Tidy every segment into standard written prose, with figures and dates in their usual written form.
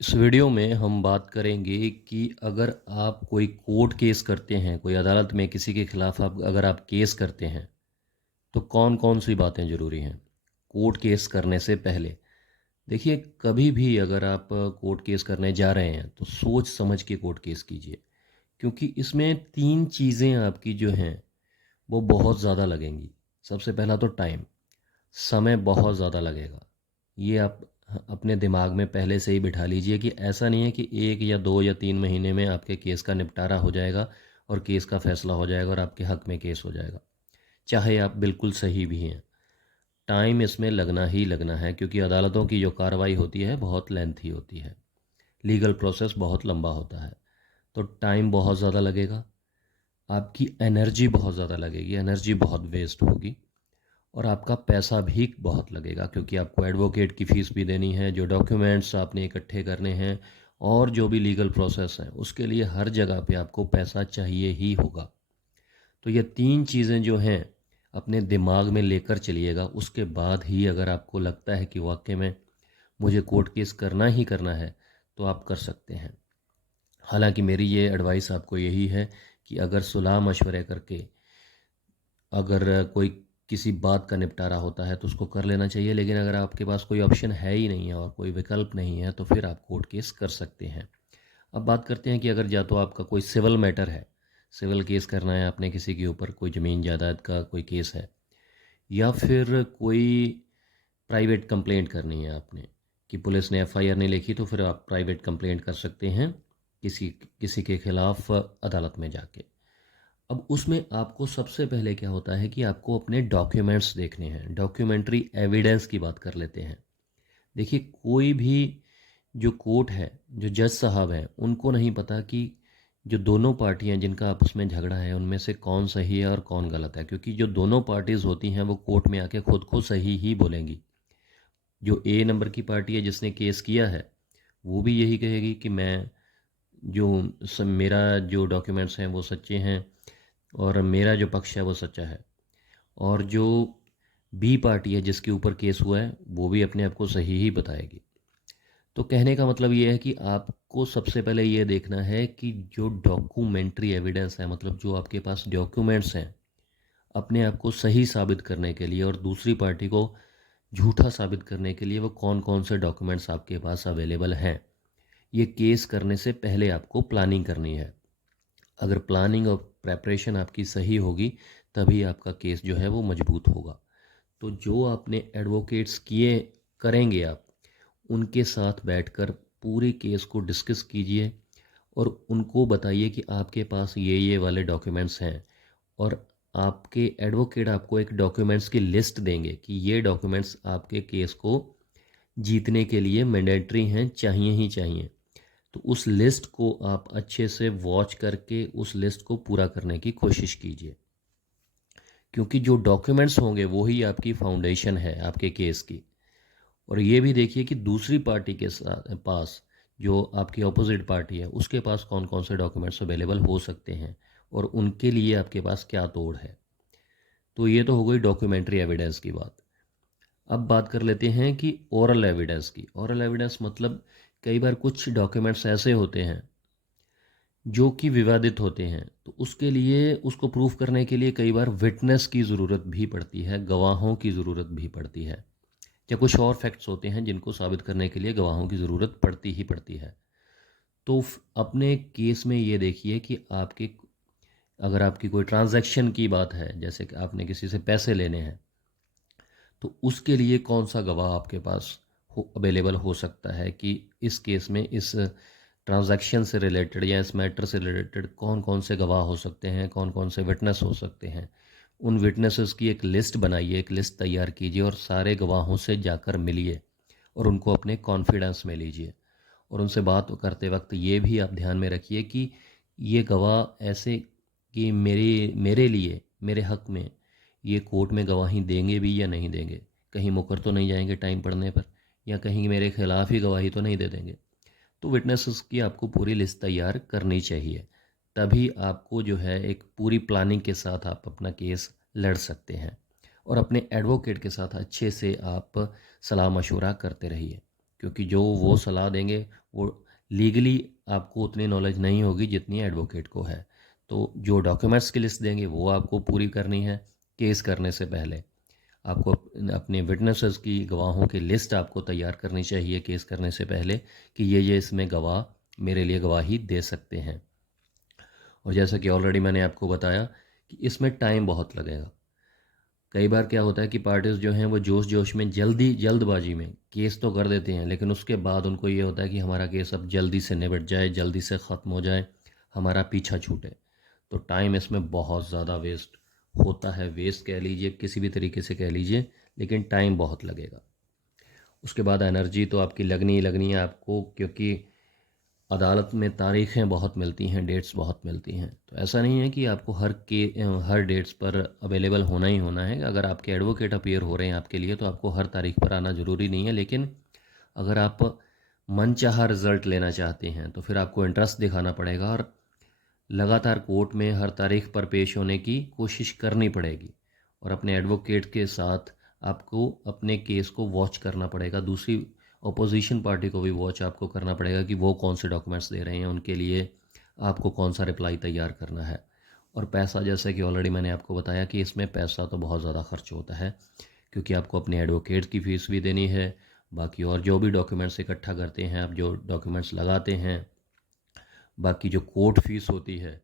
इस वीडियो में हम बात करेंगे कि अगर आप कोई कोर्ट केस करते हैं, कोई अदालत में किसी के खिलाफ आप अगर आप केस करते हैं, तो कौन-कौन सी बातें ज़रूरी हैं, कोर्ट केस करने से पहले। देखिए, कभी भी अगर आप कोर्ट केस करने जा रहे हैं, तो सोच समझ के कोर्ट केस कीजिए, क्योंकि इसमें 3 चीज़ें आपकी जो हैं, वो बहुत ज़्यादा लगेंगी। सबसे पहला तो टाइम, समय बहुत ज़्यादा लगेगा। ये आप अपने दिमाग में पहले से ही बिठा लीजिए कि ऐसा नहीं है कि 1 या 2 या 3 महीने में आपके केस का निपटारा हो जाएगा और केस का फैसला हो जाएगा और आपके हक में केस हो जाएगा। चाहे आप बिल्कुल सही भी हैं, टाइम इसमें लगना ही लगना है, क्योंकि अदालतों की जो कार्रवाई होती है बहुत लेंथी होती है। लीगल प्रोसेस बहुत लंबा होता है, तो टाइम बहुत ज़्यादा लगेगा, आपकी एनर्जी बहुत ज़्यादा लगेगी, एनर्जी बहुत वेस्ट होगी और आपका पैसा भी बहुत लगेगा, क्योंकि आपको एडवोकेट की फ़ीस भी देनी है, जो डॉक्यूमेंट्स आपने इकट्ठे करने हैं और जो भी लीगल प्रोसेस है, उसके लिए हर जगह पे आपको पैसा चाहिए ही होगा। तो ये 3 चीज़ें जो हैं, अपने दिमाग में लेकर चलिएगा। उसके बाद ही अगर आपको लगता है कि वाक़ई में मुझे कोर्ट केस करना ही करना है, तो आप कर सकते हैं। हालाँकि मेरी ये एडवाइस आपको यही है कि अगर सुलह-मशवरे करके अगर कोई किसी बात का निपटारा होता है तो उसको कर लेना चाहिए, लेकिन अगर आपके पास कोई ऑप्शन है ही नहीं है और कोई विकल्प नहीं है, तो फिर आप कोर्ट केस कर सकते हैं। अब बात करते हैं कि अगर या तो आपका कोई सिविल मैटर है, सिविल केस करना है आपने, किसी के ऊपर कोई ज़मीन जायदाद का कोई केस है, या फिर कोई प्राइवेट कंप्लेंट करनी है आपने, कि पुलिस ने एफआईआर नहीं लिखी, तो फिर आप प्राइवेट कंप्लेंट कर सकते हैं किसी किसी के खिलाफ अदालत में जाके। अब उसमें आपको सबसे पहले क्या होता है कि आपको अपने डॉक्यूमेंट्स देखने हैं, डॉक्यूमेंट्री एविडेंस की बात कर लेते हैं। देखिए, कोई भी जो कोर्ट है, जो जज साहब हैं, उनको नहीं पता कि जो दोनों पार्टियां जिनका आपस में झगड़ा है उनमें से कौन सही है और कौन गलत है, क्योंकि जो दोनों पार्टीज़ होती हैं वो कोर्ट में आके खुद को सही ही बोलेंगी। जो ए नंबर की पार्टी है जिसने केस किया है, वो भी यही कहेगी कि मैं जो मेरा जो डॉक्यूमेंट्स हैं वो सच्चे हैं और मेरा जो पक्ष है वो सच्चा है। और जो बी पार्टी है जिसके ऊपर केस हुआ है, वो भी अपने आप को सही ही बताएगी। तो कहने का मतलब ये है कि आपको सबसे पहले ये देखना है कि जो डॉक्यूमेंट्री एविडेंस है, मतलब जो आपके पास डॉक्यूमेंट्स हैं, अपने आप को सही साबित करने के लिए और दूसरी पार्टी को झूठा साबित करने के लिए वो कौन कौन से डॉक्यूमेंट्स आपके पास अवेलेबल हैं। ये केस करने से पहले आपको प्लानिंग करनी है। अगर प्लानिंग और प्रेपरेशन आपकी सही होगी, तभी आपका केस जो है वो मजबूत होगा। तो जो आपने एडवोकेट्स किए करेंगे आप, उनके साथ बैठकर पूरी केस को डिस्कस कीजिए और उनको बताइए कि आपके पास ये वाले डॉक्यूमेंट्स हैं, और आपके एडवोकेट आपको एक डॉक्यूमेंट्स की लिस्ट देंगे कि ये डॉक्यूमेंट्स आपके केस को जीतने के लिए मैंडेटरी हैं, चाहिए ही चाहिए। तो उस लिस्ट को आप अच्छे से वॉच करके उस लिस्ट को पूरा करने की कोशिश कीजिए, क्योंकि जो डॉक्यूमेंट्स होंगे वो ही आपकी फाउंडेशन है आपके केस की। और ये भी देखिए कि दूसरी पार्टी के साथ पास, जो आपकी अपोजिट पार्टी है, उसके पास कौन कौन से डॉक्यूमेंट्स अवेलेबल हो सकते हैं और उनके लिए आपके पास क्या तोड़ है। तो ये तो हो गई डॉक्यूमेंट्री एविडेंस की बात। अब बात कर लेते हैं कि ओरल एविडेंस की। ओरल एविडेंस मतलब कई बार कुछ डॉक्यूमेंट्स ऐसे होते हैं जो कि विवादित होते हैं, तो उसके लिए उसको प्रूफ करने के लिए कई बार विटनेस की ज़रूरत भी पड़ती है, गवाहों की ज़रूरत भी पड़ती है, या कुछ और फैक्ट्स होते हैं जिनको साबित करने के लिए गवाहों की ज़रूरत पड़ती ही पड़ती है। तो अपने केस में ये देखिए कि आपके, अगर आपकी कोई ट्रांजैक्शन की बात है, जैसे कि आपने किसी से पैसे लेने हैं, तो उसके लिए कौन सा गवाह आपके पास हो अवेलेबल हो सकता है कि इस केस में इस ट्रांजैक्शन से रिलेटेड या इस मैटर से रिलेटेड कौन कौन से गवाह हो सकते हैं, कौन कौन से विटनेस हो सकते हैं। उन विटनेसेस की एक लिस्ट बनाइए, एक लिस्ट तैयार कीजिए और सारे गवाहों से जाकर मिलिए और उनको अपने कॉन्फिडेंस में लीजिए। और उनसे बात करते वक्त ये भी आप ध्यान में रखिए कि ये गवाह ऐसे कि मेरे मेरे लिए, मेरे हक में ये कोर्ट में गवाही देंगे भी या नहीं देंगे, कहीं मुकर तो नहीं जाएंगे टाइम पड़ने पर, या कहीं मेरे खिलाफ ही गवाही तो नहीं दे देंगे। तो विटनेसेस की आपको पूरी लिस्ट तैयार करनी चाहिए, तभी आपको जो है एक पूरी प्लानिंग के साथ आप अपना केस लड़ सकते हैं। और अपने एडवोकेट के साथ अच्छे से आप सलाह मशवरा करते रहिए। क्योंकि जो वो सलाह देंगे वो लीगली आपको उतनी नॉलेज नहीं होगी जितनी एडवोकेट को है। तो जो डॉक्यूमेंट्स की लिस्ट देंगे वो आपको पूरी करनी है केस करने से पहले। आपको अपने विटनेसेस की, गवाहों की लिस्ट आपको तैयार करनी चाहिए केस करने से पहले कि ये इसमें गवाह मेरे लिए गवाही दे सकते हैं। और जैसा कि ऑलरेडी मैंने आपको बताया कि इसमें टाइम बहुत लगेगा। कई बार क्या होता है कि पार्टीज जो हैं वो जोश जोश में जल्दबाजी में केस तो कर देते हैं, लेकिन उसके बाद उनको ये होता है कि हमारा केस अब जल्दी से निपट जाए, जल्दी से ख़त्म हो जाए, हमारा पीछा छूटे। तो टाइम इसमें बहुत ज़्यादा वेस्ट होता है, वेस्ट कह लीजिए, किसी भी तरीके से कह लीजिए, लेकिन टाइम बहुत लगेगा। उसके बाद एनर्जी तो आपकी लगनी ही लगनी है आपको, क्योंकि अदालत में तारीखें बहुत मिलती हैं, डेट्स बहुत मिलती हैं। तो ऐसा नहीं है कि आपको हर डेट्स पर अवेलेबल होना ही होना है। अगर आपके एडवोकेट अपीयर हो रहे हैं आपके लिए तो आपको हर तारीख पर आना ज़रूरी नहीं है, लेकिन अगर आप मनचाहा रिज़ल्ट लेना चाहते हैं तो फिर आपको इंटरेस्ट दिखाना पड़ेगा और लगातार कोर्ट में हर तारीख पर पेश होने की कोशिश करनी पड़ेगी। और अपने एडवोकेट के साथ आपको अपने केस को वॉच करना पड़ेगा, दूसरी अपोजिशन पार्टी को भी वॉच आपको करना पड़ेगा कि वो कौन से डॉक्यूमेंट्स दे रहे हैं, उनके लिए आपको कौन सा रिप्लाई तैयार करना है। और पैसा, जैसे कि ऑलरेडी मैंने आपको बताया कि इसमें पैसा तो बहुत ज़्यादा खर्च होता है, क्योंकि आपको अपने एडवोकेट की फ़ीस भी देनी है, बाकी और जो भी डॉक्यूमेंट्स इकट्ठा करते हैं आप, जो डॉक्यूमेंट्स लगाते हैं, बाकी जो कोर्ट फीस होती है,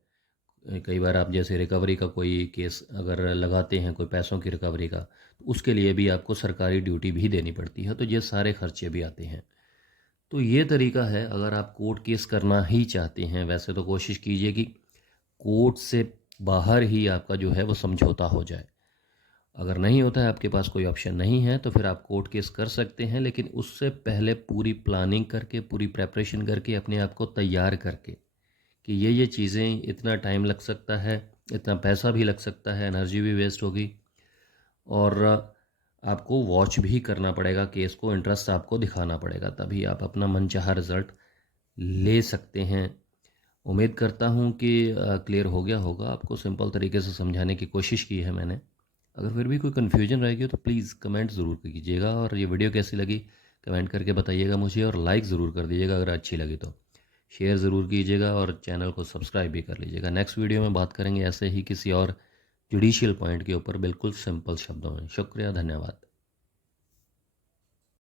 कई बार आप जैसे रिकवरी का कोई केस अगर लगाते हैं, कोई पैसों की रिकवरी का, तो उसके लिए भी आपको सरकारी ड्यूटी भी देनी पड़ती है। तो ये सारे खर्चे भी आते हैं। तो ये तरीका है अगर आप कोर्ट केस करना ही चाहते हैं। वैसे तो कोशिश कीजिए कि कोर्ट से बाहर ही आपका जो है वो समझौता हो जाए। अगर नहीं होता है, आपके पास कोई ऑप्शन नहीं है, तो फिर आप कोर्ट केस कर सकते हैं, लेकिन उससे पहले पूरी प्लानिंग करके, पूरी प्रेपरेशन करके, अपने आप को तैयार करके कि ये चीज़ें, इतना टाइम लग सकता है, इतना पैसा भी लग सकता है, एनर्जी भी वेस्ट होगी, और आपको वॉच भी करना पड़ेगा केस को, इंटरेस्ट आपको दिखाना पड़ेगा, तभी आप अपना मनचाहा रिज़ल्ट ले सकते हैं। उम्मीद करता हूँ कि क्लियर हो गया होगा। आपको सिंपल तरीके से समझाने की कोशिश की है मैंने। अगर फिर भी कोई कन्फ्यूजन रहेगी तो प्लीज़ कमेंट ज़रूर कीजिएगा, और ये वीडियो कैसी लगी कमेंट करके बताइएगा मुझे, और लाइक ज़रूर कर दीजिएगा अगर अच्छी लगी तो। शेयर ज़रूर कीजिएगा और चैनल को सब्सक्राइब भी कर लीजिएगा। नेक्स्ट वीडियो में बात करेंगे ऐसे ही किसी और जुडिशियल पॉइंट के ऊपर, बिल्कुल सिंपल शब्दों में। शुक्रिया, धन्यवाद।